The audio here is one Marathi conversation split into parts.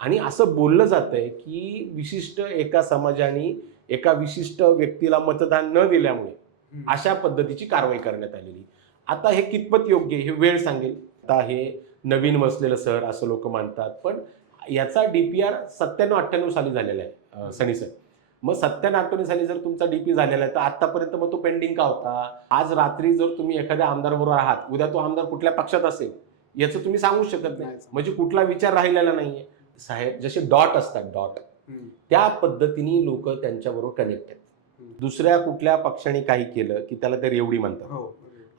आणि असं बोललं जातंय की विशिष्ट एका समाजाने एका विशिष्ट व्यक्तीला मतदान न दिल्यामुळे अशा पद्धतीची कारवाई करण्यात आलेली. आता हे कितपत योग्य आहे हे वेळ सांगेल. आता हे नवीन वसलेलं शहर असं लोक मानतात, पण याचा डीपीआर 97-98 साली झालेला आहे सनी सर. मग 97-98 साली जर तुमचा डीपी झालेला आहे तर आतापर्यंत मग तो पेंडिंग का होता? आज रात्री जर तुम्ही एखाद्या आमदारबरोबर आहात, उद्या तो आमदार कुठल्या पक्षात असेल याचं तुम्ही सांगू शकत नाही. म्हणजे कुठला विचार राहिलेला नाहीये. साहेब जसे डॉट असतात, डॉट त्या पद्धतीने लोक त्यांच्याबरोबर कनेक्ट आहेत. दुसऱ्या कुठल्या पक्षाने काही केलं की त्याला ते रेवडी म्हणतात,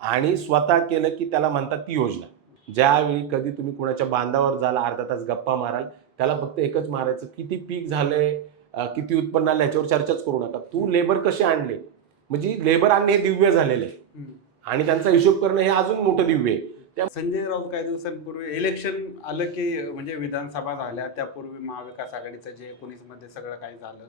आणि स्वतः केलं की त्याला म्हणतात ती योजना. ज्यावेळी कधी तुम्ही कुणाच्या बांधावर जाल, अर्धा तास गप्पा माराल, त्याला फक्त एकच मारायचं, किती पीक झालंय, किती उत्पन्न आलं ह्याच्यावर चर्चाच करू नका. तू लेबर कसे आणले, म्हणजे लेबर आणणे हे दिव्य झालेलं आहे आणि त्यांचा हिशोब करणं हे अजून मोठं दिव्य आहे. संजय राऊत काही दिवसांपूर्वी इलेक्शन आलं की म्हणजे विधानसभा झाल्या त्यापूर्वी महाविकास आघाडीचं जे 19 मध्ये सगळं काही झालं,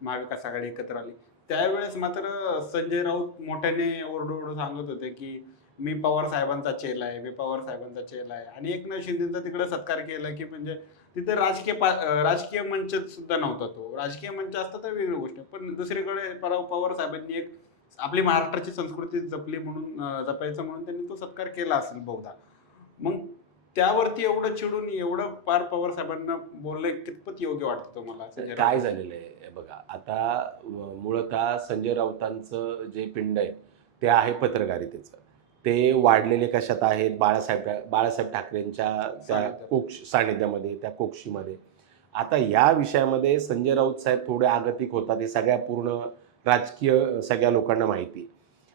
महाविकास आघाडी एकत्र आली, त्यावेळेस मात्र संजय राऊत मोठ्याने ओरडू सांगत होते की मी पवार साहेबांचा चेला आहे, मी पवार साहेबांचा चेला आहे. आणि एकनाथ शिंदेचा तिकडे सत्कार केला की म्हणजे तिथे राजकीय मंच सुद्धा नव्हता. तो राजकीय मंच असता तर वेगळी गोष्ट, पण दुसरीकडे पवार साहेबांनी एक आपली महाराष्ट्राची संस्कृती जपली म्हणून जपायचं म्हणून त्यांनी तो सत्कार केला असेल बहुधा. मग त्यावरती एवढं चिडून एवढं पार पवार साहेबांना बोलणं कितपत योग्य वाटतं तुम्हाला? काय झालेलं आहे बघा, आता मूळतः संजय राऊतांचं जे पिंड आहे ते आहे पत्रकारितेचं. ते वाढलेले कशात आहेत? बाळासाहेब ठाकरेंच्या त्या सानिध्यामध्ये, त्या कोक्षीमध्ये. आता या विषयामध्ये संजय राऊत साहेब थोडे आगतिक होतात हे सगळ्या पूर्ण राजकीय सगळ्या लोकांना माहिती.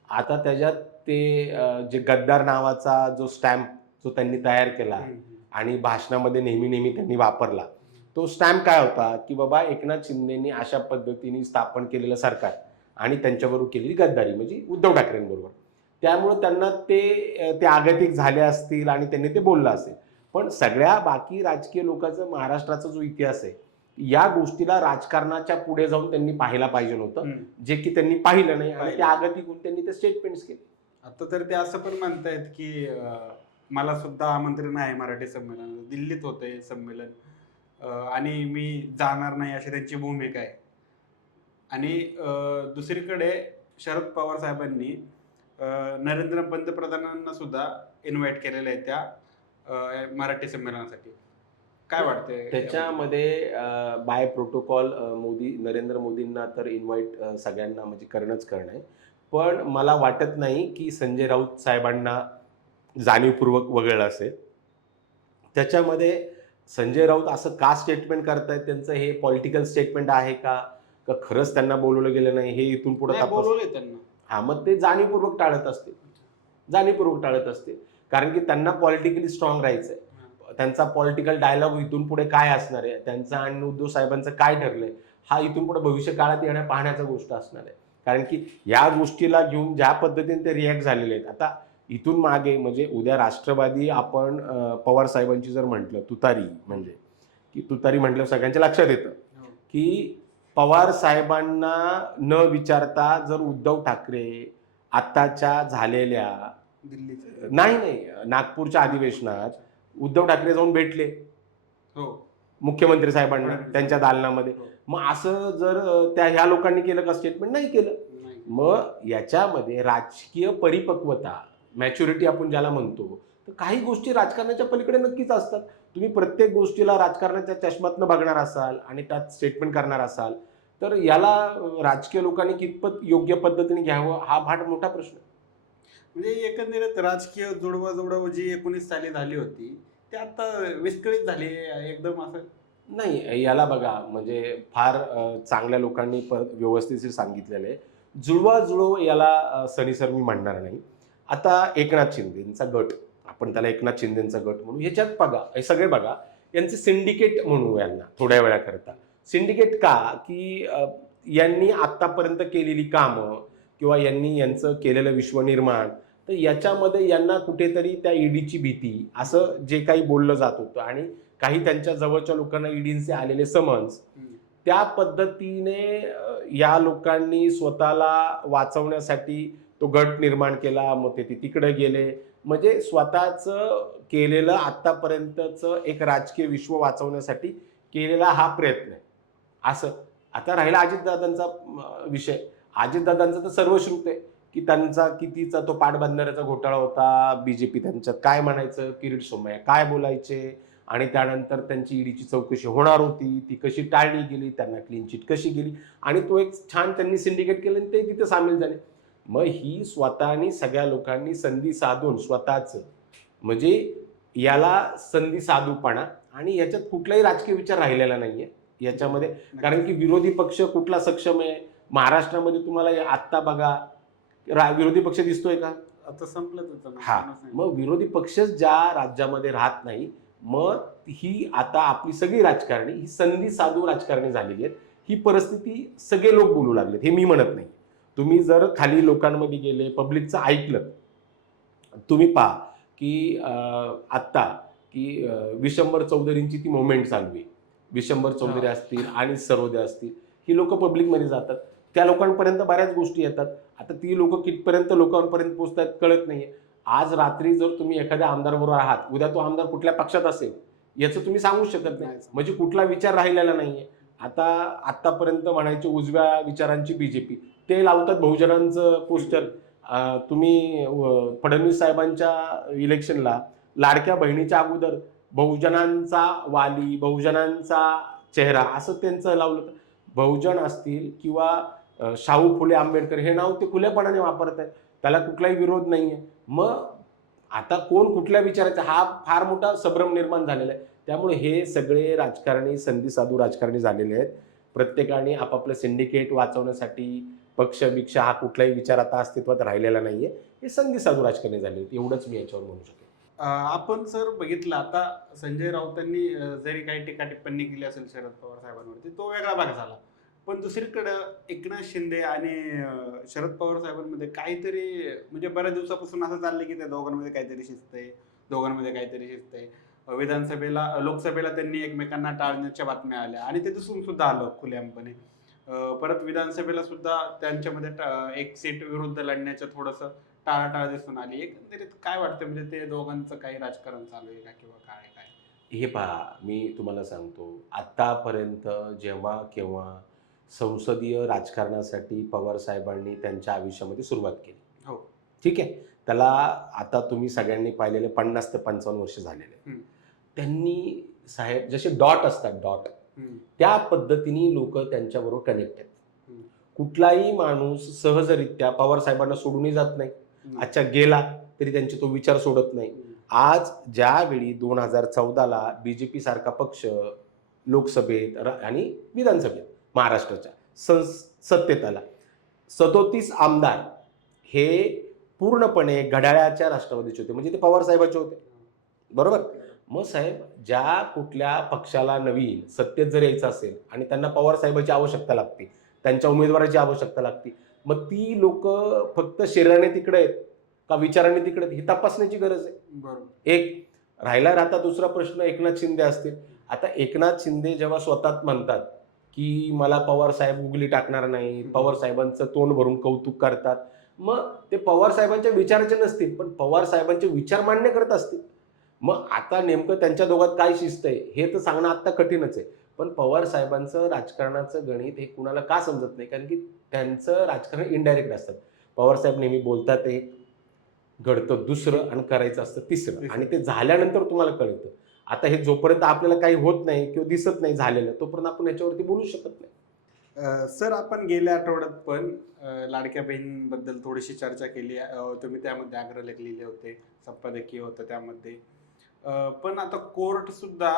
आता त्याच्यात ते जे गद्दार नावाचा जो स्टॅम्प जो त्यांनी तयार केला आणि भाषणामध्ये नेहमी त्यांनी वापरला, तो स्टॅम्प काय होता की बाबा एकनाथ शिंदेनी अशा पद्धतीने स्थापन केलेलं सरकार आणि त्यांच्याबरोबर केलेली गद्दारी म्हणजे उद्धव ठाकरेंबरोबर. त्यामुळे त्यांना ते आगतिक झाले असतील आणि त्यांनी ते बोललं असेल. पण सगळ्या बाकी राजकीय लोकांचा महाराष्ट्राचा जो इतिहास आहे या गोष्टीला राजकारणाच्या पुढे जाऊन त्यांनी पाहायला पाहिजे होतं, जे की त्यांनी पाहिलं नाही आणि ते आगतिक होऊन त्यांनी ते स्टेटमेंट्स केले. आता तर ते असं पण म्हणतायत की मला सुद्धा आमंत्रण आहे मराठी संमेलन, दिल्लीत होतंय संमेलन आणि मी जाणार नाही अशी त्यांची भूमिका आहे. आणि दुसरीकडे शरद पवार साहेबांनी नरेंद्र पंतप्रधानांना सुद्धा इन्व्हाइट केलेलं आहे त्या मराठी संमेलनासाठी. काय वाटतंय त्याच्यामध्ये? बाय प्रोटोकॉल नरेंद्र मोदींना तर इन्व्हाइट सगळ्यांना म्हणजे करणंच करणं आहे. पण मला वाटत नाही की संजय राऊत साहेबांना जाणीवपूर्वक वगळलं असेल. त्याच्यामध्ये संजय राऊत असं का स्टेटमेंट करतायत, त्यांचं हे पॉलिटिकल स्टेटमेंट आहे का खरंच त्यांना बोलवलं गेलं नाही हे इथून पुढे बोलवलंय त्यांना? हा, मग ते जाणीवपूर्वक टाळत असते कारण की त्यांना पॉलिटिकली स्ट्रॉंग राहायचंय. त्यांचा पॉलिटिकल डायलॉग इथून पुढे काय असणार आहे, त्यांचा आणि उद्धव साहेबांचं काय ठरलंय हा इथून पुढे भविष्य काळात पाहण्याचा गोष्ट असणार आहे. कारण की या गोष्टीला घेऊन ज्या पद्धतीने ते रिॲक्ट झालेले आहेत, आता इथून मागे म्हणजे उद्या राष्ट्रवादी आपण पवार साहेबांची जर म्हटलं तुतारी, म्हणजे की तुतारी म्हटलं सगळ्यांच्या लक्षात येतं की पवार साहेबांना न विचारता जर उद्धव ठाकरे आत्ताच्या झालेल्या नाही नागपूरच्या अधिवेशनात उद्धव ठाकरे जाऊन भेटले मुख्यमंत्री साहेबांना त्यांच्या दालनामध्ये, मग असं जर ह्या लोकांनी केलं का? स्टेटमेंट नाही केलं. मग याच्यामध्ये राजकीय परिपक्वता, मॅच्युरिटी आपण ज्याला म्हणतो, तर काही गोष्टी राजकारणाच्या पलीकडे नक्कीच असतात. तुम्ही प्रत्येक गोष्टीला राजकारणाच्या चष्मातनं बघणार असाल आणि त्यात स्टेटमेंट करणार असाल तर याला राजकीय लोकांनी कितपत योग्य पद्धतीने घ्यावं हा फार मोठा प्रश्न. म्हणजे एकंदरीत राजकीय जुळवाजुळव जी 19 साली झाली होती ते आता विस्कळीत झाली एकदम असं नाही. याला बघा म्हणजे फार चांगल्या लोकांनी व्यवस्थित सांगितलेलं आहे. जुळवाजुळव याला सनी सर मी म्हणणार नाही. आता एकनाथ शिंदेचा गट, आपण त्याला एकनाथ शिंदेचा गट म्हणू, ह्याच्यात बघा हे सगळे बघा यांचे सिंडिकेट म्हणू यांना थोड्या वेळाकरता. सिंडिकेट का की यांनी आत्तापर्यंत केलेली कामं किंवा यांचं केलेलं विश्वनिर्माण, तर याच्यामध्ये यांना कुठेतरी त्या ईडीची भीती असं जे काही बोललं जात होतं आणि काही त्यांच्या जवळच्या लोकांना ईडीचे आलेले समन्स, त्या पद्धतीने या लोकांनी स्वतःला वाचवण्यासाठी तो गट निर्माण केला. मग ते तिकडे गेले, म्हणजे स्वतःचं केलेलं आत्तापर्यंतचं एक राजकीय विश्व वाचवण्यासाठी केलेला हा प्रयत्न आहे. असं आता राहिला अजितदादांचा विषय. अजितदादांचं तर सर्वश्रुत आहे की त्यांचा कितीचा तो पाटबंधाऱ्याचा घोटाळा होता, बीजेपी त्यांच्यात काय म्हणायचं, किरीट सोमय्या काय बोलायचे, आणि त्यानंतर त्यांची ईडीची चौकशी होणार होती, ती कशी टाळली गेली, त्यांना क्लीन चिट कशी गेली, आणि तो एक छान त्यांनी सिंडिकेट केलं आणि ते तिथे सामील झाले. मग ही स्वतःनी सगळ्या लोकांनी संधी साधून स्वतःच, म्हणजे याला संधी साधूपणा, आणि याच्यात कुठलाही राजकीय विचार राहिलेला नाहीये याच्यामध्ये. कारण की विरोधी पक्ष कुठला सक्षम आहे महाराष्ट्रामध्ये तुम्हाला आत्ता बघा, विरोधी पक्ष दिसतोय का? आता संपलं त्याचं हा, मग विरोधी पक्षच ज्या राज्यामध्ये राहत नाही, मग ही आता आपली सगळी राजकारणी ही संधी साधू राजकारणी झालेली आहेत. ही परिस्थिती सगळे लोक बोलू लागलेत, हे मी म्हणत नाही. तुम्ही जर खाली लोकांमध्ये गेले, पब्लिकचं ऐकलं, तुम्ही पहा की आत्ता की विशंबर चौधरींची ती मोमेंट चालू आहे. विशंबर चौधरी असतील आणि सरोदे असतील, ही लोक पब्लिकमध्ये जातात, त्या लोकांपर्यंत बऱ्याच गोष्टी येतात. आता ती लोक कितपर्यंत लोकांपर्यंत पोहोचतात कळत नाहीये. आज रात्री जर तुम्ही एखाद्या आमदारबरोबर आहात, उद्या तो आमदार कुठल्या पक्षात असेल याचं तुम्ही सांगू शकत नाही. म्हणजे कुठला विचार राहिलेला नाहीये. आता आतापर्यंत म्हणायचे उजव्या विचारांची बीजेपी, ते लावतात बहुजनांचं पोस्टर. तुम्ही फडणवीस साहेबांच्या इलेक्शनला लाडक्या बहिणीच्या अगोदर बहुजनांचा वाली, बहुजनांचा चेहरा असं त्यांचं लावलं. बहुजन असतील किंवा शाहू फुले आंबेडकर हे नाव ते खुलेपणाने वापरत आहेत, त्याला कुठलाही विरोध नाहीये. मग आता कोण कुठल्या विचाराचा, हा फार मोठा संभ्रम निर्माण झालेला आहे. त्यामुळे हे सगळे राजकारणी संधी साधू राजकारणी झालेले आहेत. प्रत्येकाने आपापलं सिंडिकेट वाचवण्यासाठी पक्ष बिक्ष हा कुठलाही विचार आता अस्तित्वात राहिलेला नाहीये. हे संधी साधू राजकारणी झाले आहेत, एवढंच मी याच्यावर म्हणू शकेन. आपण सर बघितलं आता संजय राऊतांनी जरी काही टीका टिप्पणी केली असेल शरद पवार साहेबांवरती, तो वेगळा भाग झाला. पण दुसरीकडं एकनाथ शिंदे आणि शरद पवार साहेबांमध्ये काहीतरी, म्हणजे बऱ्याच दिवसापासून असं चाललंय की त्या दोघांमध्ये काहीतरी शिस्त आहे, दोघांमध्ये काहीतरी शिस्त आहे. विधानसभेला लोकसभेला त्यांनी एकमेकांना टाळण्याच्या बातम्या आल्या आणि ते दिसून सुद्धा आलं खुलेआमपणे. परत विधानसभेला सुद्धा त्यांच्यामध्ये एक सीट विरुद्ध लढण्याचं थोडंसं टाळाटाळ दिसून आली. एकंदरीत काय वाटतं, म्हणजे ते दोघांचं काही राजकारण चालू आहे का किंवा काय काय? हे पहा, मी तुम्हाला सांगतो, आतापर्यंत जेव्हा केव्हा संसदीय राजकारणासाठी पवार साहेबांनी त्यांच्या आयुष्यामध्ये सुरुवात केली, हो ठीक आहे, त्याला आता तुम्ही सगळ्यांनी पाहिलेले 50 ते 55 वर्ष झालेले. त्यांनी साहेब जसे डॉट असतात, डॉट, त्या पद्धतीने लोक त्यांच्याबरोबर कनेक्ट आहेत. कुठलाही माणूस सहजरित्या पवार साहेबांना सोडूनही जात नाही. अच्छा गेला तरी त्यांचे तो विचार सोडत नाही. आज ज्यावेळी 2014ला बीजेपी सारखा पक्ष लोकसभेत आणि विधानसभेत महाराष्ट्राच्या सत्तेत आला, 37 आमदार हे पूर्णपणे घड्याळाच्या राष्ट्रवादीचे होते, म्हणजे ते पवार साहेबांचे होते, बरोबर. मग साहेब, ज्या कुठल्या पक्षाला नवीन सत्तेत जर यायचं असेल आणि त्यांना पवार साहेबांची आवश्यकता लागते, त्यांच्या उमेदवाराची आवश्यकता लागते, मग ती लोक फक्त शरीराने तिकडे आहेत का विचाराने तिकडे आहेत, ही तपासण्याची गरज आहे. बरोबर. एक राहिला राहता दुसरा प्रश्न एकनाथ शिंदे असतील. आता एकनाथ शिंदे जेव्हा स्वतः म्हणतात की मला पवार साहेब उगली टाकणार नाही, पवार साहेबांचं तोंड भरून कौतुक करतात, मग ते पवार साहेबांच्या विचाराचे नसतील, पण पवार साहेबांचे विचार मान्य करत असतील. मग आता नेमकं त्यांच्या दोघात काय शिस्त आहे हे तर सांगणं आता कठीणच आहे. पण पवार साहेबांचं राजकारणाचं गणित हे कुणाला का समजत नाही, कारण की त्यांचं राजकारण इनडायरेक्ट असतं. पवार साहेब नेहमी बोलतात एक, घडतं दुसरं आणि करायचं असतं तिसरं, आणि ते झाल्यानंतर तुम्हाला कळतं. आता हे जोपर्यंत आपल्याला काही होत नाही किंवा दिसत नाही झालेलं, तोपर्यंत आपण याच्यावरती बोलू शकत नाही. सर, आपण गेल्या आठवड्यात पण लाडक्या बहिणींबद्दल थोडीशी चर्चा केली. तुम्ही त्यामध्ये आग्रह लिहिले होते, संपादकीय होतं त्यामध्ये. पण आता कोर्ट सुद्धा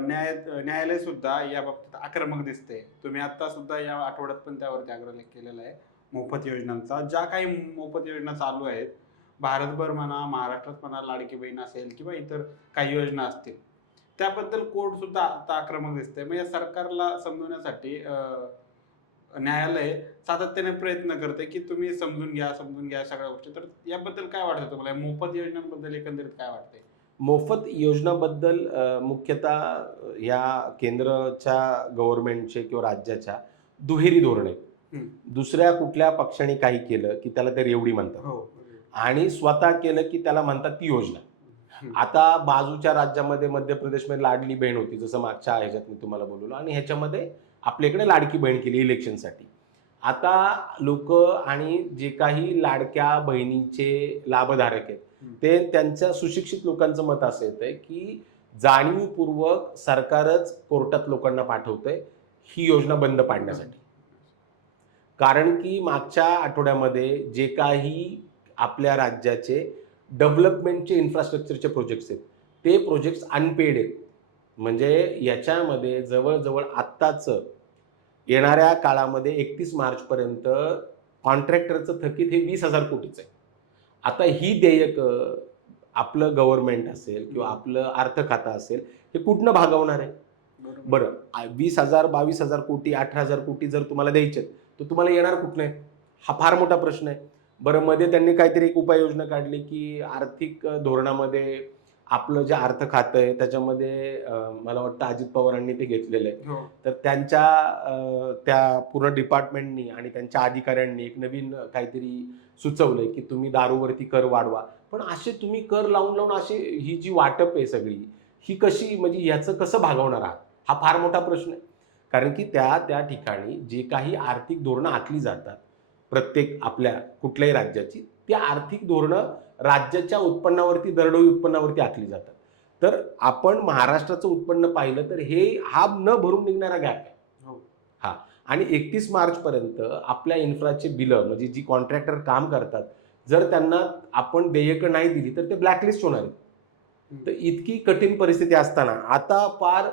न्यायालय सुद्धा या बाबतीत आक्रमक दिसते. तुम्ही आता सुद्धा या आठवड्यात पण त्यावरती आग्रह केलेला आहे मोफत योजनांचा. ज्या काही मोफत योजना चालू आहेत भारतभर म्हणा, महाराष्ट्रात म्हणा, लाडकी बहीण असेल किंवा इतर काही योजना असतील, त्याबद्दल कोर्ट सुद्धा आता आक्रमक दिसते. मग या सरकारला समजवण्यासाठी न्यायालय सातत्याने प्रयत्न करते की तुम्ही समजून घ्या सगळ्या गोष्टी. तर याबद्दल काय वाटतं तुम्हाला, मोफत योजनांबद्दल एकंदरीत काय वाटतंय? मोफत योजनाबद्दल मुख्यतः या केंद्राच्या गव्हर्नमेंटचे किंवा राज्याच्या दुहेरी धोरण आहेत. दुसऱ्या कुठल्या पक्षाने काही केलं की त्याला ते रेवडी म्हणतात, हो, आणि स्वतः केलं की त्याला म्हणतात ती योजना. आता बाजूच्या राज्यामध्ये मध्य प्रदेशमध्ये लाडली बहीण होती, जसं मागच्या ह्याच्यात मी तुम्हाला बोललो, आणि ह्याच्यामध्ये आपल्याकडे लाडकी बहीण केली इलेक्शनसाठी. आता लोक आणि जे काही लाडक्या बहिणीचे लाभधारक आहेत ते त्यांच्या सुशिक्षित लोकांचं मत असं येतंय की जाणीवपूर्वक सरकारच कोर्टात लोकांना पाठवतंय ही योजना बंद पाडण्यासाठी. कारण की मागच्या आठवड्यामध्ये जे काही आपल्या राज्याचे डेव्हलपमेंटचे इन्फ्रास्ट्रक्चरचे प्रोजेक्ट्स आहेत ते प्रोजेक्ट्स अनपेड आहेत. म्हणजे याच्यामध्ये जवळजवळ आत्ताच येणाऱ्या काळामध्ये 31 मार्चपर्यंत कॉन्ट्रॅक्टरचं थकीत हे 20,000 कोटीचं आहे. आता ही देयकं आपलं गव्हर्नमेंट असेल किंवा आपलं अर्थ खातं असेल हे कुठनं भागवणार आहे? बरं, 20,000 22,000 कोटी 18,000 कोटी जर तुम्हाला द्यायचे तर तुम्हाला येणार कुठनं आहे? हा फार मोठा प्रश्न आहे. बरं, मध्ये त्यांनी काहीतरी एक उपाययोजना काढली की आर्थिक धोरणामध्ये आपलं जे अर्थ खातं आहे त्याच्यामध्ये मला वाटतं अजित पवारांनी ते घेतलेलं आहे. तर त्यांच्या त्या पूर्ण डिपार्टमेंटनी आणि त्यांच्या अधिकाऱ्यांनी एक नवीन काहीतरी सुचवलंय की तुम्ही दारूवरती कर वाढवा. पण असे तुम्ही कर लावून लावून असे ही जी वाटप आहे सगळी ही कशी, म्हणजे ह्याचं कसं भागवणार आहात? हा फार मोठा प्रश्न आहे. कारण की त्या ठिकाणी जे काही आर्थिक धोरणं आखली जातात प्रत्येक आपल्या कुठल्याही राज्याची, ती आर्थिक धोरणं राज्याच्या उत्पन्नावरती, दरडोई उत्पन्नावरती आखली जातात. तर आपण महाराष्ट्राचं उत्पन्न पाहिलं तर हा न भरून निघणारा गॅप आहे. हा, आणि 31 मार्चपर्यंत आपल्या इन्फ्राचे बिलं, म्हणजे जी कॉन्ट्रॅक्टर काम करतात, जर त्यांना आपण देयकं नाही दिली तर ते ब्लॅकलिस्ट होणार आहेत. तर इतकी कठीण परिस्थिती असताना आता फार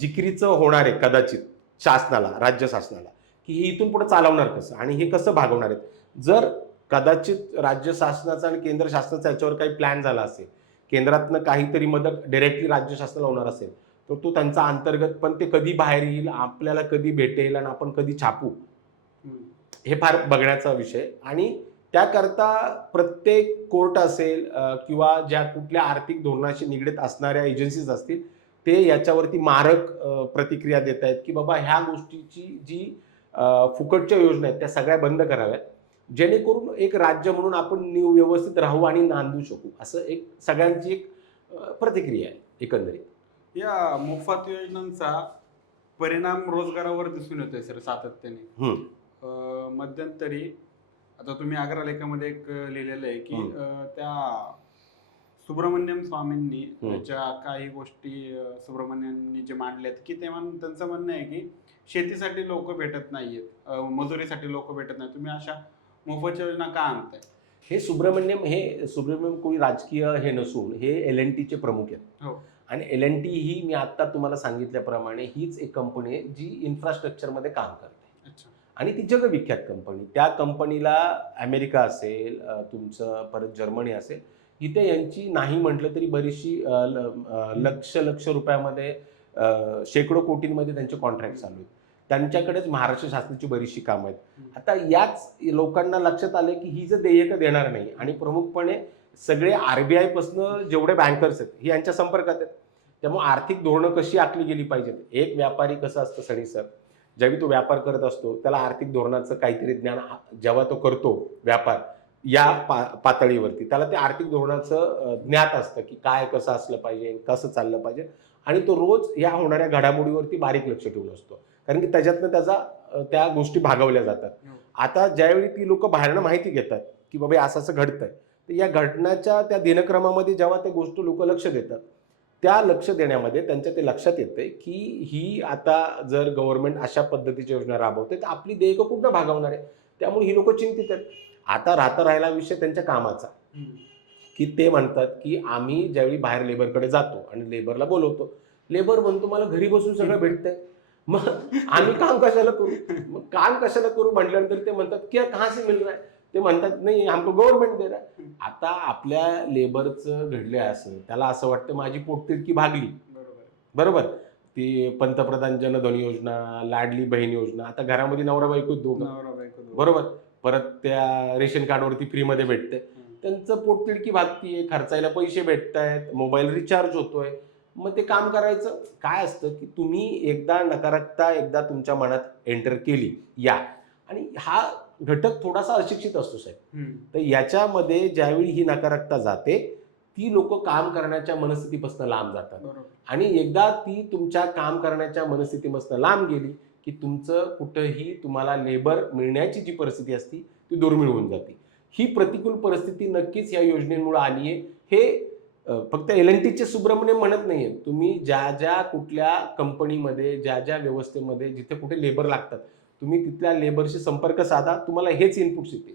जिकिरीचं होणार आहे कदाचित शासनाला, राज्य शासनाला, की हे इथून पुढे चालवणार कसं आणि हे कसं भागवणार आहेत. जर कदाचित राज्य शासनाचा आणि केंद्र शासनाचा याच्यावर काही प्लॅन झाला असेल, केंद्रातनं काहीतरी मदत डायरेक्टली राज्य शासनाला होणार असेल, तर तो त्यांचा अंतर्गत, पण ते कधी बाहेर येईल, आपल्याला कधी भेटेल आणि आपण कधी छापू, हे फार बघण्याचा विषय. आणि त्याकरता प्रत्येक कोर्ट असेल किंवा ज्या कुठल्या आर्थिक धोरणाशी निगडीत असणाऱ्या एजन्सीज असतील ते याच्यावरती मारक प्रतिक्रिया देत आहेत की बाबा ह्या गोष्टीची जी फुकटच्या योजना आहेत त्या सगळ्या बंद कराव्यात, जेणेकरून एक राज्य म्हणून आपण व्यवस्थित राहू आणि नांदू शकू, असं एक सगळ्यांची एक प्रतिक्रिया आहे एकंदरीत. या मोफत योजनांचा परिणाम रोजगारावर दिसून येतोय सर सातत्याने. मध्यंतरी आता तुम्ही आग्रा लेखामध्ये एक लिहिलेलं आहे की त्या सुब्रमण्यम स्वामींनी ज्या काही गोष्टी सुब्रमण्यांनी जे मांडल्यात की त्यांचं म्हणणं आहे की शेतीसाठी लोक भेटत नाहीयेत, मजुरीसाठी लोक भेटत नाही, तुम्ही अशा मोफत योजना का आणताय? हे सुब्रमण्यम कोणी राजकीय हे नसून हे LNTचे प्रमुख आहेत. आणि LNT ही मी आता तुम्हाला सांगितल्याप्रमाणे हीच एक कंपनी आहे जी इन्फ्रास्ट्रक्चरमध्ये काम करते आणि ती जगविख्यात कंपनी. त्या कंपनीला अमेरिका असेल, तुमचं परत जर्मनी असेल, इथे यांची नाही म्हटलं तरी बरीचशी लक्ष रुपयामध्ये शेकडो कोटींमध्ये त्यांचे कॉन्ट्रॅक्ट चालू आहेत. त्यांच्याकडेच महाराष्ट्र शासनाची बरीचशी कामं आहेत. आता याच लोकांना लक्षात आलं की ही जर देयकं देणार नाही आणि प्रमुखपणे सगळे RBI पासून जेवढे बँकर्स आहेत ही यांच्या संपर्कात आहेत, त्यामुळे आर्थिक धोरणं कशी आखली गेली पाहिजेत. एक व्यापारी कसं असतं सनी सर, ज्यावेळी तो व्यापार करत असतो त्याला आर्थिक धोरणाचं काहीतरी ज्ञान, जेव्हा तो करतो व्यापार या पातळीवरती त्याला ते आर्थिक धोरणाचं ज्ञात असतं की काय कसं असलं पाहिजे, कसं चाललं पाहिजे, आणि तो रोज या होणाऱ्या घडामोडीवरती बारीक लक्ष ठेवून असतो, कारण की त्याच्यातनं त्या गोष्टी भागवल्या जातात. आता ज्यावेळी ती लोक बाहेरनं माहिती घेतात की बाबा असं असं घडतंय, तर या घटनाच्या त्या दिनक्रमामध्ये जेव्हा त्या गोष्टी लोक लक्ष देतात, त्या लक्ष देण्यामध्ये त्यांच्या ते लक्षात येतंय की ही आता जर गव्हर्नमेंट अशा पद्धतीची योजना राबवते तर आपली देयकं कुठं भागवणार आहे. त्यामुळे ही लोक चिंतित आहेत. आता राहिला विषय त्यांच्या कामाचा, की ते म्हणतात की आम्ही ज्यावेळी बाहेर लेबरकडे जातो आणि लेबरला बोलवतो, लेबर म्हणतो मला घरी बसून सगळं भेटतंय, मग आम्ही काम कशाला करू. मग काम कशाला करू म्हटल्यानंतर ते म्हणतात की कहाँ से मिल रहा है, ते म्हणतात नाही हमको गव्हर्नमेंट दे रहा है. आता आपल्या लेबरचं घडले असं, त्याला असं वाटतं माझी पोटतिडकी भागली, बरोबर. ती पंतप्रधान जनधन योजना, लाडली बहीण योजना, आता घरामध्ये नवरा बायको दोघं, बरोबर, परत त्या रेशन कार्डवरती फ्रीमध्ये भेटते, त्यांचं पोटतिडकी भागतीये, खर्चायला पैसे भेटत आहेत, मोबाईल रिचार्ज होतोय, मग ते काम करायचं. काय असतं की तुम्ही एकदा नकारात्मकता एकदा तुमच्या मनात एंटर केली आणि हा घटक थोडासा अशिक्षित असतो साहेब, तर याच्यामध्ये ज्यावेळी ही नकारात्मकता जाते ती लोक काम करण्याच्या मनस्थितीपासून लांब जातात. बरोबर. आणि एकदा ती तुमच्या काम करण्याच्या मनस्थितीपासून लांब गेली की तुमचं कुठंही तुम्हाला लेबर मिळण्याची जी परिस्थिती असती ती दुर्मिळ होऊन जाते. ही प्रतिकूल परिस्थिती नक्कीच या योजनेमुळे आली आहे. हे फक्त LNTचे सुब्रमण्यम म्हणत नाहीये. तुम्ही ज्या ज्या कुठल्या कंपनीमध्ये, ज्या ज्या व्यवस्थेमध्ये जिथे कुठे लेबर लागतात, तुम्ही तिथल्या लेबरशी संपर्क साधा, तुम्हाला हेच इनपुट्स येतील.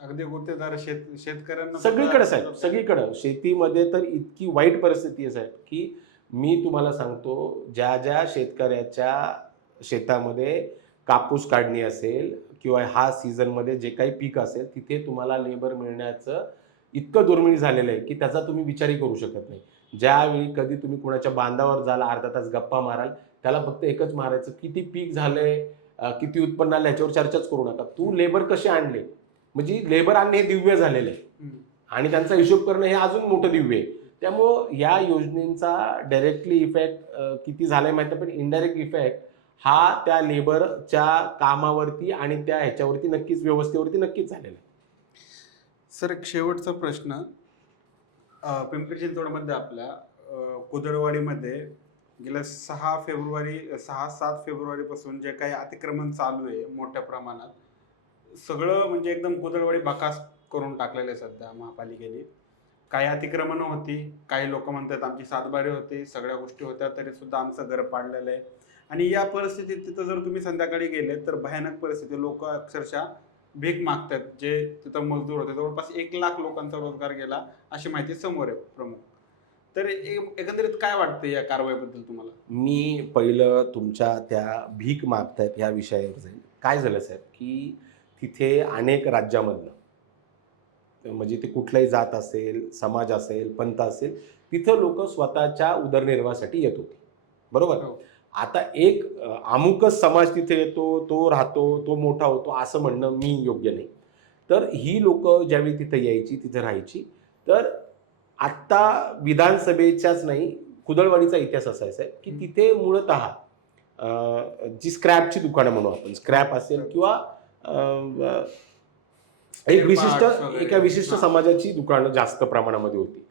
अगदी गुत्तेदार शेतकऱ्यांना सगळीकडे साहेब, सगळीकडे. शेतीमध्ये तर इतकी वाईट परिस्थिती आहे साहेब, की मी तुम्हाला सांगतो, ज्या ज्या शेतकऱ्याच्या शेतामध्ये कापूस काढणी असेल किंवा हा सीझनमध्ये जे काही पीक असेल, तिथे तुम्हाला लेबर मिळण्याचं इतकं दुर्मिळ झालेलं आहे की त्याचा तुम्ही विचारही करू शकत नाही. ज्यावेळी कधी तुम्ही कुणाच्या बांधावर जाल, अर्धा तास गप्पा माराल, त्याला फक्त एकच मारायचं, किती पीक झालंय, किती उत्पन्न आलं, याच्यावर चर्चाच करू नका. तू लेबर कसे आणले, म्हणजे लेबर आणणे हे दिव्य झालेलं आहे आणि त्यांचा हिशोब करणं हे अजून मोठं दिव्य आहे. त्यामुळं या योजनेचा डायरेक्टली इफेक्ट किती झालाय माहिती, पण इनडायरेक्ट इफेक्ट हा त्या लेबरच्या कामावरती आणि त्या ह्याच्यावरती नक्कीच, व्यवस्थेवरती नक्कीच झालेला आहे. सर, एक शेवटचा प्रश्न. पिंपरी चिंचवडमध्ये आपल्या कुदळवाडीमध्ये गेल्या 6-7 फेब्रुवारीपासून जे काही अतिक्रमण चालू आहे मोठ्या प्रमाणात, सगळं म्हणजे एकदम कुदळवाडी बकास करून टाकलेलं आहे सध्या महापालिकेने. काही अतिक्रमणं होती, काही लोक म्हणतात आमची सातबारी होती, सगळ्या गोष्टी होत्या, तरी सुद्धा आमचं घर पाडलेलं आहे. आणि या परिस्थितीत तिथं जर तुम्ही संध्याकाळी गेले तर भयानक परिस्थिती, लोक अक्षरशः भीक मागतात. जे तिथं मजदूर होते, जवळपास 1 लाख लोकांचा रोजगार गेला अशी माहिती समोर आहे प्रमुख. तर एकंदरीत काय वाटतं या कारवाईबद्दल तुम्हाला? मी पहिलं तुमच्या त्या भीक मागतायत ह्या विषयावर जाईल. काय झालं साहेब, की तिथे अनेक राज्यामधनं, म्हणजे ते कुठलाही जात असेल, समाज असेल, पंथ असेल, तिथं लोक स्वतःच्या उदरनिर्वाहासाठी येत होते. बरोबर. हो. आता एक अमुकच समाज तिथे येतो, तो राहतो, तो मोठा होतो, असं म्हणणं मी योग्य नाही. तर ही लोक ज्यावेळी तिथे यायची, तिथे राहायची, तर आत्ता विधानसभेच्याच नाही, कुदळवाडीचा इतिहास असायचा आहे की तिथे मूळतः जी स्क्रॅपची दुकानं म्हणू आपण, स्क्रॅप असेल किंवा एका विशिष्ट समाजाची दुकानं जास्त प्रमाणामध्ये होती.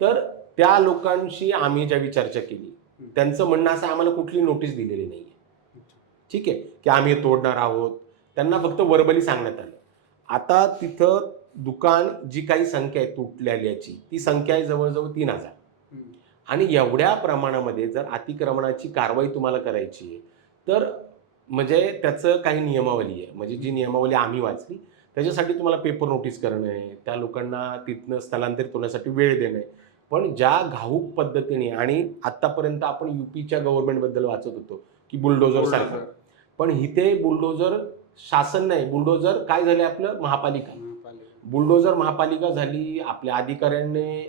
तर त्या लोकांशी आम्ही ज्यावेळी चर्चा केली, त्यांचं म्हणणं असं, आम्हाला कुठली नोटीस दिलेली नाहीये, ठीक आहे, की आम्ही तोडणार आहोत. त्यांना फक्त वर्बली सांगण्यात आलं. आता तिथं दुकान जी काही संख्या आहे तुटलेल्याची, ती संख्या आहे जवळजवळ 3000. आणि एवढ्या प्रमाणामध्ये जर अतिक्रमणाची कारवाई तुम्हाला करायची आहे, तर म्हणजे त्याचं काही नियमावली आहे. म्हणजे जी नियमावली आम्ही वाचली, त्याच्यासाठी तुम्हाला पेपर नोटीस करणं आहे, त्या लोकांना तिथनं स्थलांतरित होण्यासाठी वेळ देणं आहे. पण ज्या घाऊक पद्धतीने, आणि आत्तापर्यंत आपण UPच्या गव्हर्नमेंटबद्दल वाचत होतो की बुलडोझर सारखं, पण इथे बुलडोझर शासन नाही, बुलडोझर काय झाले आपलं, महापालिका. बुलडोझर महापालिका झाली. आपल्या अधिकाऱ्यांनी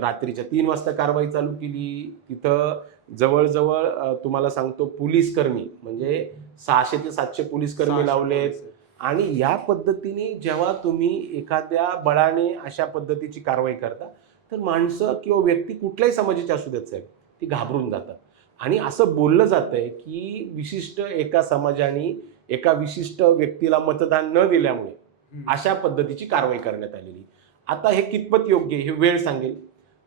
रात्रीच्या 3 वाजता कारवाई चालू केली. तिथं जवळजवळ तुम्हाला सांगतो, पोलीस कर्मी म्हणजे 600 ते 700 पोलीस कर्मी लावलेत. आणि या पद्धतीने जेव्हा तुम्ही एखाद्या बळाने अशा पद्धतीची कारवाई करता, तर माणसं किंवा व्यक्ती कुठल्याही समाजाची असू देत साहेब, ती घाबरून जातात. आणि असं बोललं जातंय की विशिष्ट एका समाजाने एका विशिष्ट व्यक्तीला मतदान न दिल्यामुळे अशा पद्धतीची कारवाई करण्यात आलेली. आता हे कितपत योग्य हे वेळ सांगेल.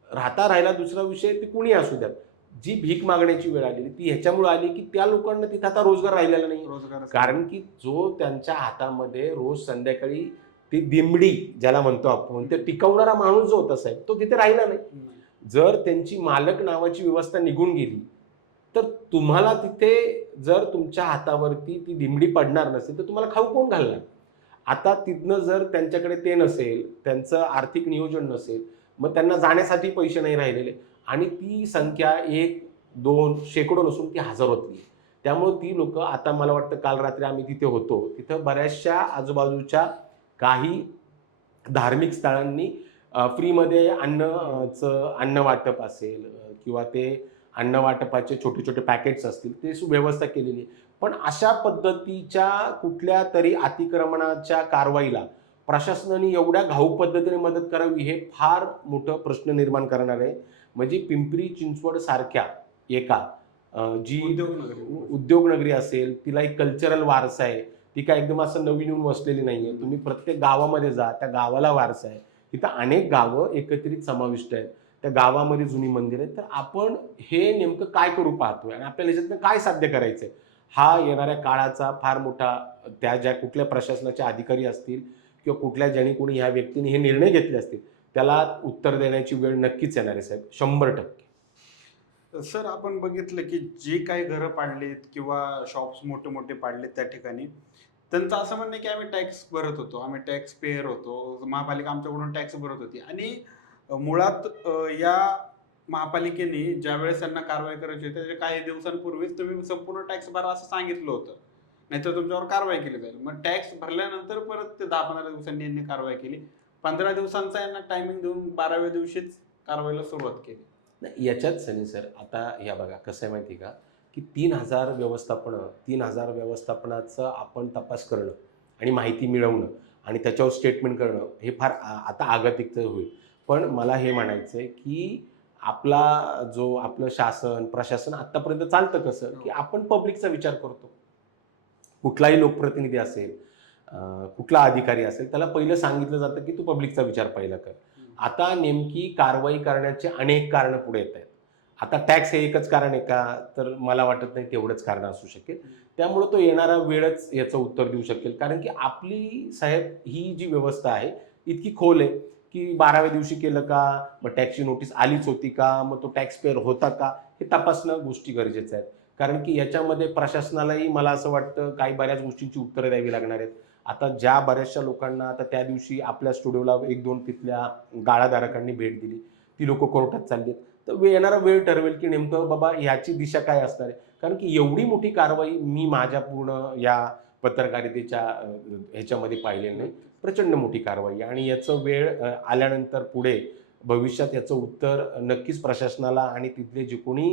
राहिला दुसरा विषय, ते कुणी असू द्यात, जी भीक मागण्याची वेळ आलेली ती ह्याच्यामुळे आली की त्या लोकांना तिथे आता रोजगार राहिलेला नाही. कारण की जो त्यांच्या हातामध्ये रोज संध्याकाळी ती दिमडी ज्याला म्हणतो आपण, ते टिकवणारा माणूस जो होता साहेब, तो तिथे राहिला नाही. जर त्यांची मालक नावाची व्यवस्था निघून गेली, तर तुम्हाला तिथे जर तुमच्या हातावरती ती दिमडी पडणार नसेल, तर तुम्हाला खाऊ कोण घालणार. आता तिथनं जर त्यांच्याकडे ते नसेल, त्यांचं आर्थिक नियोजन नसेल, मग त्यांना जाण्यासाठी पैसे नाही राहिलेले, आणि ती संख्या 1-2 शेकडो नसून ती हजारोतली. त्यामुळे ती लोक, आता मला वाटतं काल रात्री आम्ही तिथे होतो, तिथं बऱ्याचशा आजूबाजूच्या काही धार्मिक स्थळांनी फ्रीमध्ये अन्न वाटप असेल किंवा ते अन्न वाटपाचे छोटे छोटे पॅकेट्स असतील, ते व्यवस्था केलेली. पण अशा पद्धतीच्या कुठल्या तरी अतिक्रमणाच्या कारवाईला प्रशासनाने एवढ्या घाऊक पद्धतीने मदत करावी, हे फार मोठं प्रश्न निर्माण करणार आहे. म्हणजे पिंपरी चिंचवड सारख्या एका जी उद्योगनगरी असेल, तिला एक कल्चरल वारसा आहे, ती काय एकदम असं नवीन येऊन वसलेली नाहीये. तुम्ही प्रत्येक गावामध्ये जा, त्या गावाला वारसा आहे, तिथं अनेक गावं एकत्रित समाविष्ट आहेत. त्या गावामध्ये जुनी मंदिर आहेत. तर आपण हे नेमकं काय करू पाहतोय आणि आपल्याला याच्यातनं काय साध्य करायचंय, हा येणाऱ्या काळाचा फार मोठा, त्या ज्या कुठल्या प्रशासनाचे अधिकारी असतील किंवा कुठल्या ज्यांनी कोणी ह्या व्यक्तीने हे निर्णय घेतले असतील, त्याला उत्तर देण्याची वेळ नक्कीच येणार आहे साहेब, 100%. सर, आपण बघितलं की जे काही घरं पाडलीत किंवा शॉप्स मोठे मोठे पाडलेत त्या ठिकाणी, त्यांचं असं म्हणणं आहे की आम्ही टॅक्स भरत होतो, आम्ही टॅक्स पेयर होतो, महापालिका आमच्याकडून टॅक्स भरत होती. आणि मुळात या महापालिकेने ज्यावेळेस त्यांना कारवाई करायची होती त्याच्या काही दिवसांपूर्वीच तुम्ही संपूर्ण टॅक्स भरा असं सांगितलं होतं, नाहीतर तुमच्यावर कारवाई केली जाईल. मग टॅक्स भरल्यानंतर परत ते 10-15 दिवसांनी यांनी कारवाई केली. 15 दिवसांचा यांना टायमिंग देऊन 12व्या दिवशीच कारवाईला सुरुवात केली. नाही, याच्यात सनी सर, आता या बघा कसं आहे माहिती आहे का, की 3,000 व्यवस्थापनाचं आपण तपास करणं आणि माहिती मिळवणं आणि त्याच्यावर स्टेटमेंट करणं हे फार आता आगतिकचं होईल. पण मला हे म्हणायचं आहे की आपलं शासन प्रशासन आत्तापर्यंत चालतं कसं, की आपण पब्लिकचा विचार करतो. कुठलाही लोकप्रतिनिधी असेल, कुठला अधिकारी असेल, त्याला पहिलं सांगितलं जातं की तू पब्लिकचा विचार पहिला कर. आता नेमकी कारवाई करण्याचे अनेक कारणं पुढे येत आहेत. आता टॅक्स हे एकच कारण आहे का, तर मला वाटत नाही तेवढंच कारण असू शकेल. त्यामुळं तो येणारा वेळच याचं उत्तर देऊ शकेल. कारण की आपली साहेब ही जी व्यवस्था आहे इतकी खोल आहे की 12व्या दिवशी केलं का, मग टॅक्सची नोटीस आलीच होती का, मग तो टॅक्स पेअर होता का, हे तपासणं गोष्टी गरजेच्या आहेत. कारण की याच्यामध्ये प्रशासनालाही मला असं वाटतं काही बऱ्याच गोष्टींची उत्तरं द्यावी लागणार आहेत. आता ज्या बऱ्याचशा लोकांना आता त्या दिवशी आपल्या स्टुडिओला 1-2 तिथल्या गाळाधारकांनी भेट दिली, ती लोक कोर्टात चालली आहेत. तर येणारा वेळ ठरवेल की नेमकं बाबा ह्याची दिशा काय असणार आहे. कारण की एवढी मोठी कारवाई मी माझ्या पूर्ण या पत्रकारितेच्या ह्याच्यामध्ये पाहिलेली नाही. प्रचंड मोठी कारवाई आहे आणि याचं वेळ आल्यानंतर पुढे भविष्यात याचं उत्तर नक्कीच प्रशासनाला आणि तिथले जे कोणी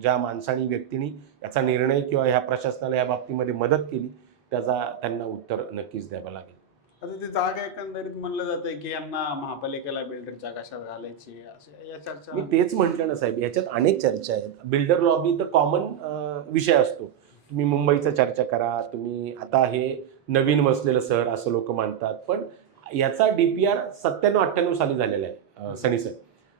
ज्या माणसांनी व्यक्तींनी याचा निर्णय किंवा ह्या प्रशासनाला या बाबतीमध्ये मदत केली त्याचा त्यांना उत्तर नक्कीच द्यावं लागेल. आता ती जागा एकंदरीत म्हणलं जातंय की यांना महापालिकेला बिल्डरच्या कशात घालायची, अशा या चर्चा. मी तेच म्हटलं ना साहेब, याच्यात अनेक चर्चा आहेत. बिल्डर लॉबी तर कॉमन विषय असतो. तुम्ही मुंबईचा चर्चा करा, तुम्ही आता हे नवीन वसलेलं शहर असं लोक म्हणतात, पण याचा DPR 97-98 साली झालेला आहे सनी सर.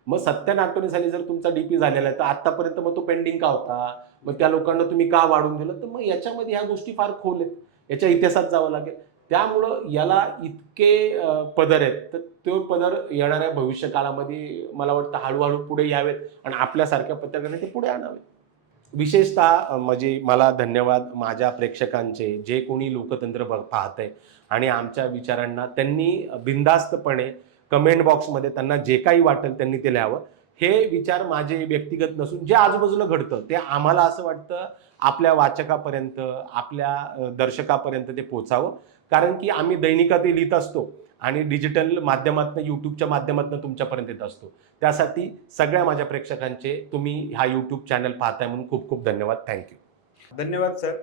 मग 97-98 साली जर तुमचा DP झालेला आहे तर आतापर्यंत मग तो पेंडिंग का होता, मग त्या लोकांना तुम्ही का वाढून दिलं, तर मग याच्यामध्ये ह्या गोष्टी फार खोल आहेत, याच्या इतिहासात जावं लागेल. त्यामुळं याला इतके पदर आहेत, तर तो पदर येणाऱ्या भविष्य काळामध्ये मला वाटतं हळूहळू पुढे यावेत आणि आपल्यासारख्या पत्रकारांनी ते पुढे आणावेत. विशेषतः म्हणजे मला धन्यवाद माझ्या प्रेक्षकांचे, जे कोणी लोकतंत्र पाहत आहे आणि आमच्या विचारांना त्यांनी बिनधास्तपणे कमेंट बॉक्समध्ये त्यांना जे काही वाटेल त्यांनी ते लिहावं. हे विचार माझे व्यक्तिगत नसून जे आजूबाजूला घडतं ते आम्हाला असं वाटतं आपल्या वाचकापर्यंत, आपल्या दर्शकापर्यंत ते पोचावं. कारण की आम्ही दैनिकातही लिहित असतो आणि डिजिटल माध्यमातून, यूट्यूबच्या माध्यमातून तुमच्यापर्यंत येत असतो. त्यासाठी सगळ्या माझ्या प्रेक्षकांचे, तुम्ही हा यूट्यूब चॅनल पाहताय म्हणून खूप खूप धन्यवाद. थँक्यू. धन्यवाद सर.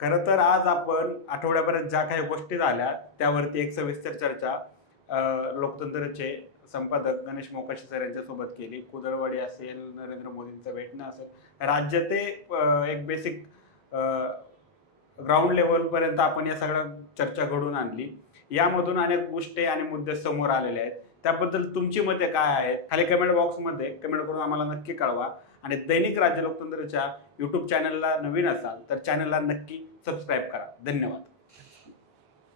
खरं तर आज आपण आठवड्यापर्यंत ज्या काही गोष्टी झाल्या त्यावरती एक सविस्तर चर्चा लोकतंत्रचे संपादक गणेश मोकाशी सर यांच्यासोबत केली. कुदळवाडी असेल, नरेंद्र मोदींचं भेटणं असेल, राज्यात एक बेसिक ग्राउंड लेवलपर्यंत आपण या सगळ्या चर्चा घडून आणली. यामधून अनेक गोष्टी आणि मुद्दे समोर आलेले आहेत. त्याबद्दल तुमची मते काय आहेत खाली कमेंट बॉक्समध्ये कमेंट करून आम्हाला नक्की कळवा. आणि दैनिक राज्य लोकतंत्रच्या यूट्यूब चॅनलला नवीन असाल तर चॅनलला नक्की सबस्क्राईब करा. धन्यवाद.